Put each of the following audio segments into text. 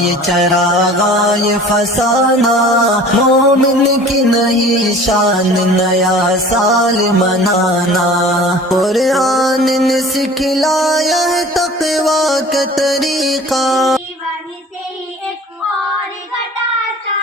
ये चरागा ये फसाना, मोमिन की नई शान, नया साल मनाना। कुरान ने सिखलाया है तक़वा का तरीका। जीवन से एक और घटा सा,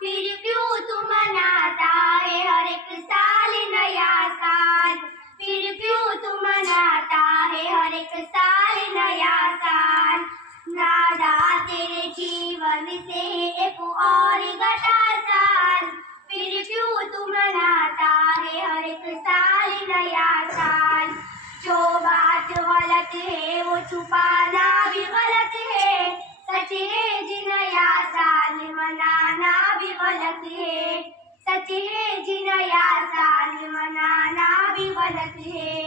फिर क्यों तू मनाता है हर एक साल नया साल, फिर क्यों तू मनाता है हर एक साल नया साल। नादा तेरे जीवन से एक और घटा साल, फिर क्यों तू मनाता है हर एक साल नया साल। जो बात गलत है वो छुपाना भी गलत है, सच है जी नया साल मनाना भी गलत है, सच है जी नया साल मनाना भी गलत है।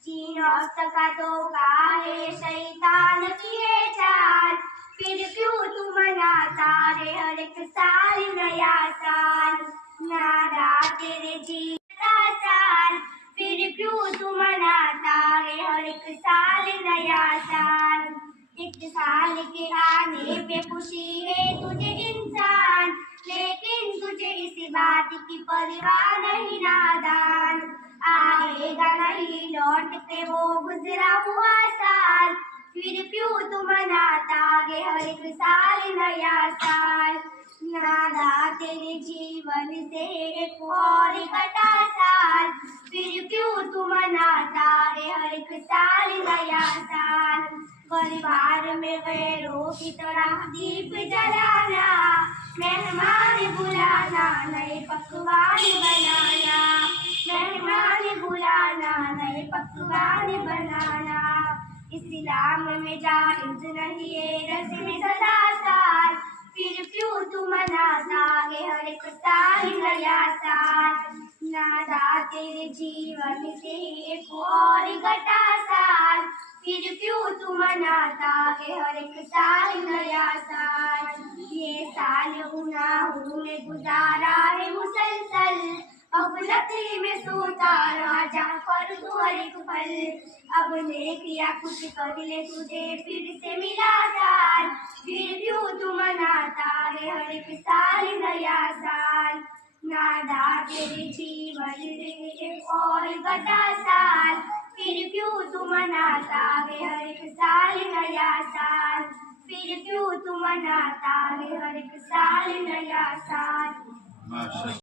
जीना सका धोखा है शैतान की है चाल, फिर क्यों तू मनाता रे हर एक साल नया साल। नादा तेरे जीता साल, फिर क्यों तू मनाता है हर एक साल नया साल। एक साल के आने पे खुशी है तुझे इंसान, लेकिन तुझे इस बात की परवाह नहीं नादान। आएगा नहीं लौट के वो गुजरा हुआ साल, फिर क्यों तू मनाता है हर एक साल नया साल। नादा तेरे जीवन से एक और घटा साल, फिर क्यों तू मनाता है हर एक साल नया साल। परिवार में गैरों की तरह दीप जलाना, मेहमान बुलाना नए पकवान बनाना, मेहमान बुलाना नए पकवान बनाना। इस्लाम में जायज नहीं है रस्म सदा साल, फिर क्यों तू मनाता है हर एक साल नया साल। नादा तेरे जीवन से एक और घटा साल, फिर क्यों तू मनाता है हर एक साल नया साल। ये साल गुनाहों में गुजारा है मुसलसल, गफलत में सोता रहा जाफर तू हर एक पल। अब ने किया कुछ कर ले तुझे फिर से मिला साल, फिर क्यों तू मनाता है हर एक साल नया साल। नादा तेरे जीवन से एक और घटा साल, फिर क्यों तू मनाता है हर एक साल नया साल, फिर क्यों तू मनाता है हर एक साल नया साल।